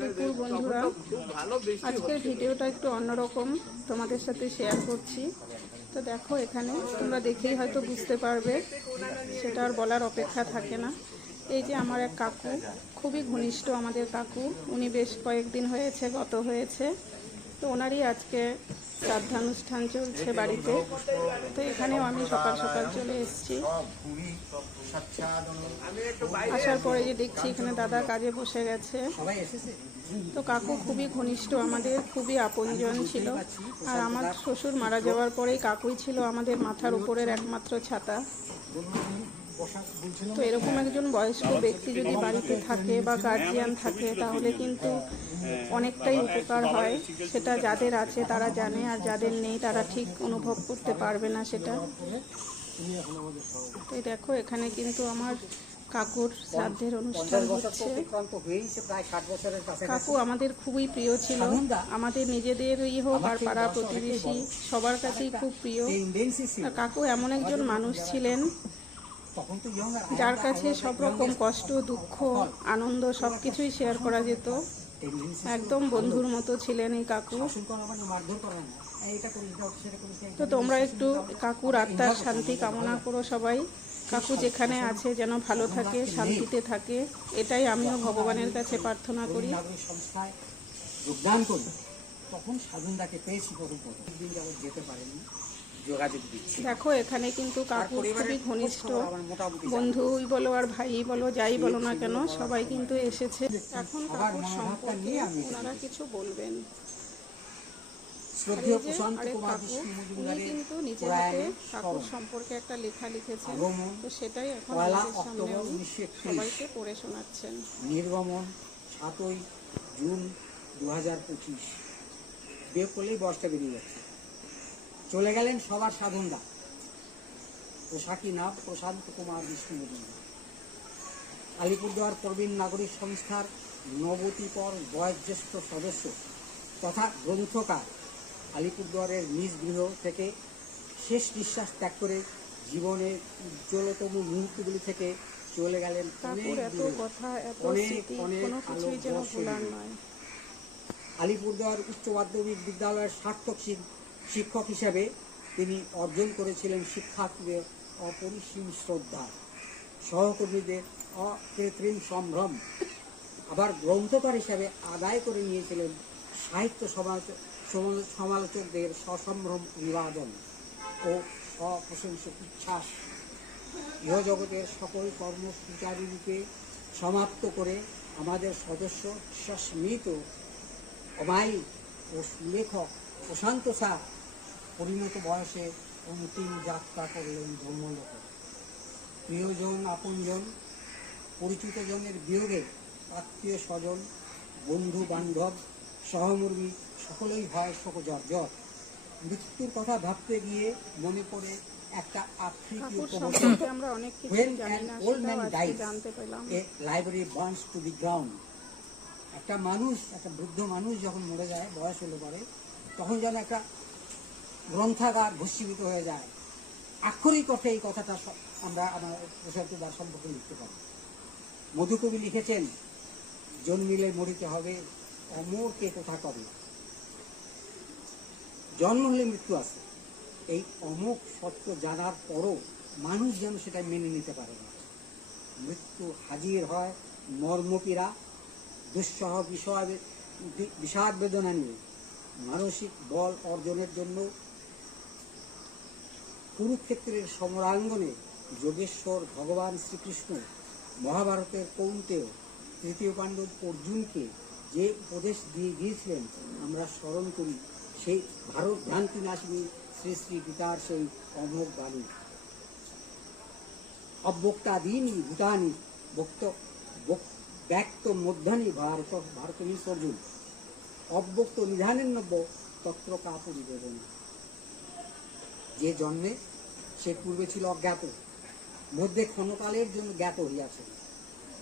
দুপুর বন্ধুরা, আজকের ভিডিওটা একটু অন্যরকম তোমাদের সাথে শেয়ার করছি। তো দেখো, এখানে তোমরা দেখেই হয়তো বুঝতে পারবে, সেটা আর বলার অপেক্ষা থাকে না। এই যে আমার এক কাকু, খুবই ঘনিষ্ঠ আমাদের কাকু, উনি বেশ কয়েকদিন হয়েছে গত হয়েছে। তো ওনারই আজকে শ্রাদ্ধানুষ্ঠান চলছে বাড়িতে। তো এখানেও আমি সকাল সকাল চলে এসেছি। আসার পরে যে দেখছি এখানে দাদা কাজে বসে গেছে। তো কাকু খুবই ঘনিষ্ঠ আমাদের, খুবই আপনজন ছিল। আর আমার শ্বশুর মারা যাওয়ার পরেই কাকুই ছিল আমাদের মাথার উপরের একমাত্র ছাতা। তো এরকম একজন বয়স্ক ব্যক্তি যদি বাড়িতে থাকে বা গার্জিয়ান থাকে, তাহলে কিন্তু অনেকটাই উপকার হয়। সেটা যাদের আছে তারা জানে, আর যাদের নেই তারা ঠিক অনুভব করতে পারবে না সেটা। তো দেখো, এখানে কিন্তু আমার কাকুর শ্রাদ্ধের অনুষ্ঠান হচ্ছে। কাকু আমাদের খুবই প্রিয় ছিল, আমাদের নিজেদেরই হোক আর পাড়া প্রতিবেশী সবার কাছেই খুব প্রিয়। আর কাকু এমন একজন মানুষ ছিলেন যার কাছে সব রকম কষ্ট, দুঃখ, আনন্দ সবকিছুই শেয়ার করা যেত। একদম বন্ধুর মতো ছিলেন এই কাকু। তো তোমরা একটু কাকুর আত্মার শান্তি কামনা করো সবাই। কাকু যেখানে আছে যেন ভালো থাকে, শান্তিতে থাকে, এটাই আমিও ভগবানের কাছে প্রার্থনা করি। যোগদান করি তখন স্বাধীনতাকে পেয়েছি, প্রথম দিন যাবত যেতে পারেনি। দেখো, এখানে কিন্তু কাকুর খুবই ঘনিষ্ঠ বন্ধুই বলো আর ভাই বলো, যাই বলো না কেন, সবাই কিন্তু এসেছে। এখন কাকুর সম্পর্কে ওনারা কিছু বলবেন। উনি কিন্তু নিজের হাতে কাকুর সম্পর্কে একটা লেখা লিখেছেন, তো সেটাই এখন আমাদের সামনে উনি সবাইকে পড়ে শোনাচ্ছেন। নির্গমন 7ই জুন 2025। বিয়ে করলেই বয়সটা বেরিয়ে যাচ্ছে। চলে গেলেন সবার সাধনদা, পোশাকি নাম প্রশান্ত কুমার বিষ্ণু মজুমদার। আলিপুরদুয়ার প্রবীণ নাগরিক সংস্থার নবতিপর বয়োজ্যেষ্ঠ সদস্য তথা গ্রন্থকার। আলিপুরদুয়ারের নিজ গৃহ থেকে শেষ নিঃশ্বাস ত্যাগ করে জীবনের উজ্জ্বলতম মুহূর্তগুলি থেকে চলে গেলেন আলিপুরদুয়ার উচ্চ মাধ্যমিক বিদ্যালয়ের সার্থক শিক্ষক হিসেবে তিনি অর্জন করেছিলেন শিক্ষার্থীদের অপরিসীম শ্রদ্ধা, সহকর্মীদের অকৃত্রিম সম্ভ্রম। আবার গ্রন্থকার হিসেবে আদায় করে নিয়েছিলেন সাহিত্য সমালোচকদের সসম্ভ্রম অভিবাদন ও সপ্রশংস উচ্ছ্বাস। ইহজগতের সকল কর্ম সুচারুরূপে সমাপ্ত করে আমাদের সদস্য সস্মিত অমায়িক ও সুলেখক প্রশান্ত স্যার পরিণত বয়সে অন্তিম যাত্রা করলেন ধর্মলোকে। প্রিয়জন, আপনজন, পরিচিত জনের বিয়োগে আত্মীয় স্বজন, বন্ধু বান্ধব, সহমর্মী সকলেই হয় শোকজর্জর। মৃত্যুর কথা ভাবতে গিয়ে মনে পড়ে একটা আফ্রিকীয় প্রবচন, when an old man dies, a library burns to the ground. একটা মানুষ, একটা বৃদ্ধ মানুষ যখন মরে যায়, বয়স হলে পরে, তখন যেন একটা গ্রন্থাগার ভস্মীভূত হয়ে যায়। আক্ষরিক অর্থে এই কথাটা আমরা আমার প্রশান্তদার সম্পর্কে লিখতে পারি। মধুকবি লিখেছেন, জন্মিলে মরিতে হবে, অমর কে কোথা কবে। জন্ম হলে মৃত্যু আছে, এই অমোঘ সত্য জানার পরও মানুষ যেন সেটা মেনে নিতে পারে না। মৃত্যু হাজির হয় মর্মপীড়া, দুঃসহ বিষাদ বেদনা নিয়ে। মানসিক বল অর্জনের জন্য কুরুক্ষেত্রের সমরাঙ্গনে যোগেশ্বর ভগবান শ্রীকৃষ্ণ মহাভারতের কৌন্তেয় তৃতীয় পাণ্ডব অর্জুনকে যে উপদেশ দিয়ে গিয়েছিলেন আমরা স্মরণ করি, সেই ভারত ভ্রান্তি নাশিনী শ্রী শ্রী গীতার সেই অমোঘ বাণী। অব্যক্তাদীনি ভূতানি ব্যক্ত মধ্যানি ভারত নিঃসর্জুন, অব্যক্ত নিধানের নব্য তত্র কাপুরি বেদনা। যে জন্মে সে পূর্বে ছিল অজ্ঞাত, মধ্যে ক্ষণকালের জন্য জ্ঞাত হইয়াছে,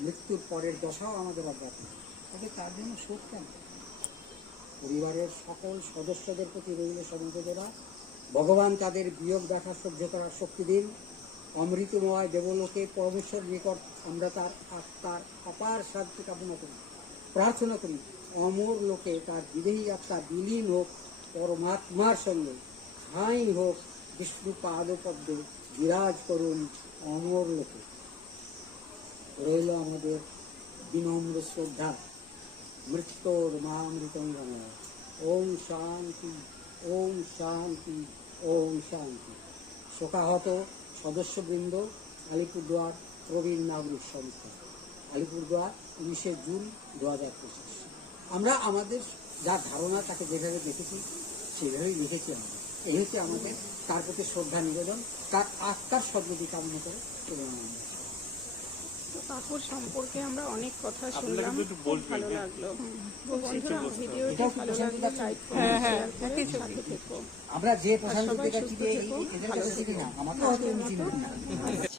মৃত্যুর পরের দশাও আমাদের অজ্ঞাত। তবে তার জন্য শোক কেন? পরিবারের সকল সদস্যদের প্রতি রইল সমবেদনা। ভগবান তাদের বিয়োগ দেখা সহ্য করার শক্তি দিন। অমৃতময় দেবলোকে পরমেশ্বর নিকট আমরা তার আত্মার অপার শান্তি কামনা করি। প্রার্থনা করি অমর লোকে তার বিদেহী আত্মা বিলীন হোক পরমাত্মার সঙ্গে, ঠাঁই হোক বিষ্ণু পাদপদ্মে বিরাজ করুন অমর লোকে। রইল আমাদের বিনম্র শ্রদ্ধা মৃত্যুর মহামৃতঙ্গম। ওম শান্তি, ওম শান্তি, ওম শান্তি। শোকাহত সদস্যবৃন্দ, আলিপুরদুয়ার প্রবীণ নাগরিক সংস্থা, আলিপুরদুয়ার 19শে জুন 2025। আমরা আমাদের যা ধারণা তাকে যেভাবে দেখেছি সেভাবেই লিখেছি আমরা। এই হচ্ছে আমাদের তার প্রতি শ্রদ্ধা নিবেদন, তার আত্মার সদ্গতি কামনা করে এবং তো কাকুর সম্পর্কে আমরা অনেক কথা শুনলাম, খুব ভালো লাগলো। তো বন্ধুরা, ভিডিওটি ভালো লাগলে লাইক করুন, শেয়ার করে সাথে থেকো। আমরা যে আর প্রশান্তি সবাই দেখাচ্ছি সুস্থ যে থেকো, এদের ভালো কাছে চিনি থেকো। না, আমাকে হয়তো উনি চিনবেন না।